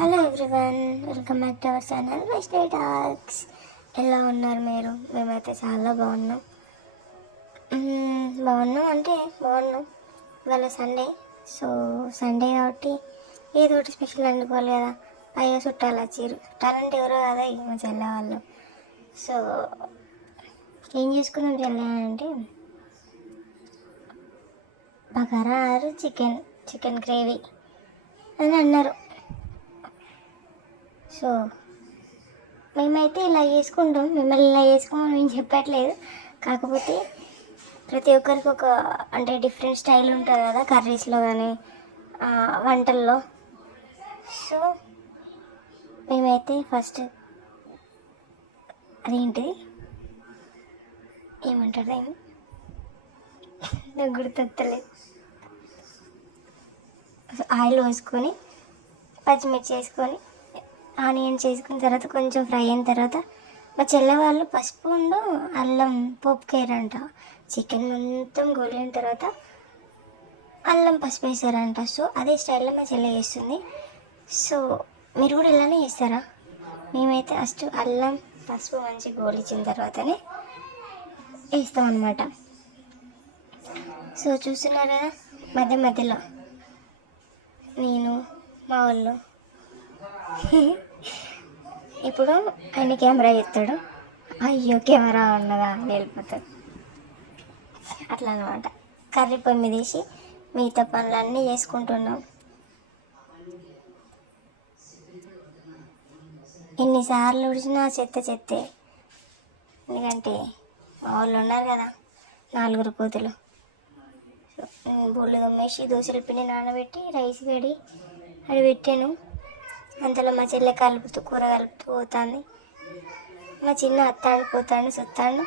Hello everyone, welcome back to our channel Vaishnavi talks. ఎలా ఉన్నారు మీరు? మేమైతే చాలా బాగున్నాం. బాగున్నాం. ఇవాళ సండే. సో సండే కాబట్టి ఏదో ఒకటి స్పెషల్ అనుకోవాలి కదా. పైగా చుట్టాలు వచ్చారు. చుట్టాలంటే ఎవరో కదా, మా చెల్లె వాళ్ళు. సో ఏం చేసుకున్నాం చెల్లె అంటే బగారా ఆరు చికెన్ గ్రేవీ అని అన్నారు. సో మేమైతే ఇలా చేసుకుంటాం, మిమ్మల్ని ఇలా చేసుకోమని మేము చెప్పట్లేదు. కాకపోతే ప్రతి ఒక్కరికి ఒక డిఫరెంట్ స్టైల్ ఉంటుంది కదా, కర్రీస్లో కానీ వంటల్లో. సో మేమైతే ఫస్ట్ అదేంటిది ఏమంటారు నాకు గుర్తొత్తలేదు. ఆయిల్ పోసుకొని పచ్చిమిర్చి వేసుకొని ఆనియన్స్ వేసుకున్న తర్వాత కొంచెం ఫ్రై అయిన తర్వాత మా చెల్లె వాళ్ళు పసుపు అల్లం పోపుకేరంట. చికెన్ మొత్తం గోలిన తర్వాత అల్లం పసుపు వేసారంట. సో అదే స్టైల్లో మా చెల్లె చేస్తుంది. సో మీరు కూడా ఇలానే చేస్తారా? మేమైతే ఫస్ట్ అల్లం పసుపు మంచి గోలించిన తర్వాతనే వేస్తాం అన్నమాట. సో చూస్తున్నారు కదా, మధ్యలో నేను మా వాళ్ళు. ఇప్పుడు ఆయన కెమెరా చేస్తాడు, అయ్యో కెమెరా ఉన్నదా అని వెళ్ళిపోతాడు. అట్లా అనమాట. కర్రీ పొయ్యి మీద వేసి మిగతా పనులన్నీ చేసుకుంటున్నాం. ఎన్నిసార్లు ఉడిచినా చెత్తే. ఎందుకంటే మా వాళ్ళు ఉన్నారు కదా, 4 కోతులు. బోళ్ళు తోమేసి దోశల పిండి నానబెట్టి రైస్ కడి అది పెట్టాను. అంతలో మా చెల్లె కూర కలుపుతూ పోతుంది. మా చిన్న అత్తాడిపోతాడు సుత్తాడు.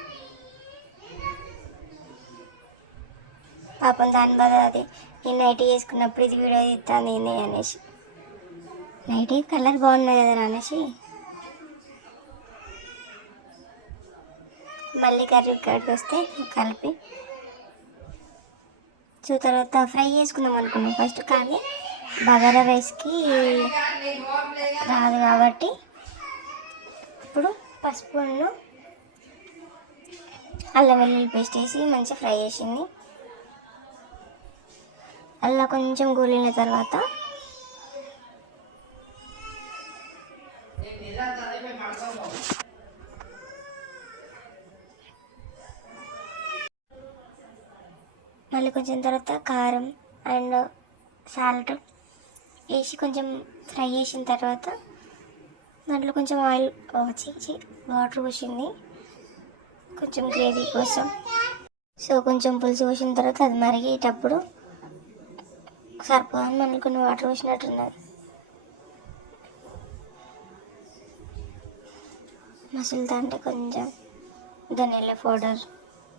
పాపం దాని బాధ అది. నేను నైట్ చేసుకున్నప్పుడు ఇది వీడియో తీస్తాను ఏంది అనేసి. నైట్ కలర్ బాగున్నది కదా అనేసి మళ్ళీ కర్రీకి వస్తే కలిపి సో తర్వాత ఫ్రై చేసుకుందాం అనుకున్నాం ఫస్ట్. కానీ బగారా రైస్కి రాదు కాబట్టి ఇప్పుడు పసుపు అల్లం వెల్లుల్లి పేస్ట్ వేసి మంచిగా ఫ్రై చేసింది. అల్లం కొంచెం గోలిన తర్వాత మళ్ళీ కొంచెం తర్వాత కారం అండ్ సాల్ట్ వేసి కొంచెం ఫ్రై చేసిన తర్వాత దాంట్లో కొంచెం ఆయిల్ వాటర్ పోసింది కొంచెం గ్రేవీ కోసం. సో కొంచెం పులుసు పోసిన తర్వాత అది మరిగేటప్పుడు సరిపోదని మళ్ళీ కొన్ని వాటర్ పోసినట్టున్నది. మసాలా అంటే కొంచెం ధనియాల powder,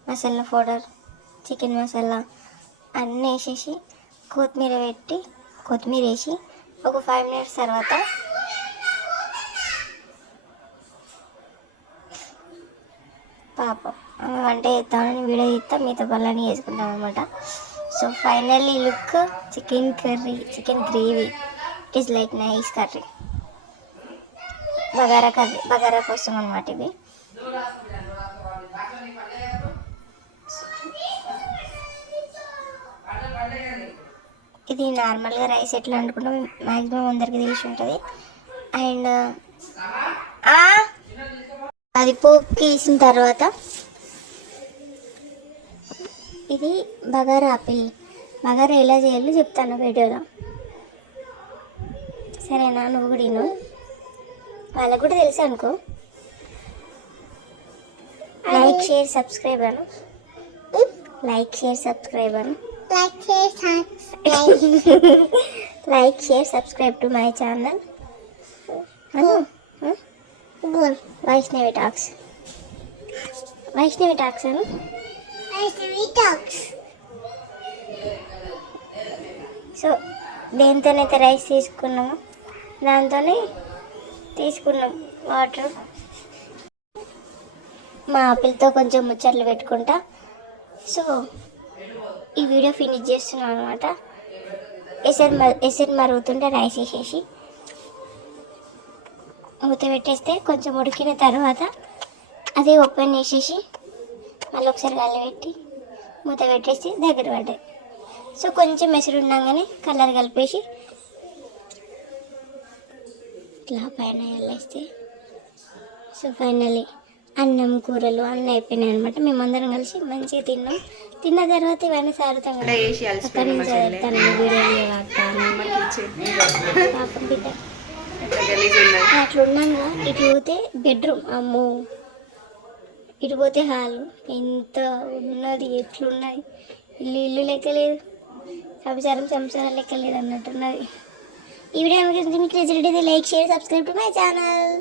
masala powder, chicken masala అన్నీ వేసేసి కొత్తిమీర వేసి ఒక 5 minutes తర్వాత పాపం వంట చేస్తామని వీడియో తీస్తాం, మిగతా పనులన్నీ చేసుకుంటాం అనమాట. So finally look chicken gravy. It is like nice curry. Bagara కోసం అనమాట ఇది. ఇది నార్మల్గా రైస్ ఎట్లా వండుకుంటాం మ్యాక్సిమం అందరికి తెలిసి ఉంటుంది. అండ్ అది పోపుకి వేసిన తర్వాత ఇది బగారా ఎలా చేయాలో చెప్తాను వీడియోలో, సరేనా? నువ్వు కూడా విను, వాళ్ళకు కూడా తెలుసు అనుకో. లైక్ షేర్ సబ్స్క్రైబ్ అను. Like share subscribe to my channel Vaishnavi talks అను. సో దేనితోనైతే రైస్ తీసుకున్నామో దాంతోనే తీసుకున్నాం వాటర్. మా ఆపిల్తో కొంచెం ముచ్చట్లు పెట్టుకుంటా. సో ఈ వీడియో ఫినిష్ చేస్తున్నాను అనమాట. ఎసరు మరుగుతుంటే రైస్ వేసేసి మూత పెట్టేస్తే కొంచెం ఉడికిన తర్వాత అది ఓపెన్ చేసేసి మళ్ళీ ఒకసారి కలిపెట్టి మూత పెట్టేసి దగ్గర పడ్డాయి. సో కొంచెం మెసుడు ఉండగానే కలర్ కలిపేసి ఇట్లా పైన వెళ్ళేస్తే సో ఫైనల్లీ అన్నం కూరలు అన్నీ అయిపోయినాయి అనమాట. మేమందరం కలిసి మంచిగా తిన్నాం. తిన్న తర్వాత ఇవన్నీ సారుతాం కదా, అక్కడి నుంచి తను వీడియో పాపం బిడ్డ అట్లా ఉన్నాగా. ఇటు పోతే బెడ్రూమ్, అమ్మో, ఇటు పోతే హాలు, ఎంత ఉన్నది, ఎట్లున్నది, ఇల్లు లెక్క లేదు, సంసారం లెక్క లేదు అన్నట్టున్నది. ఈ వీడియో మీకు నచ్చినట్లయితే like, share, subscribe to my channel.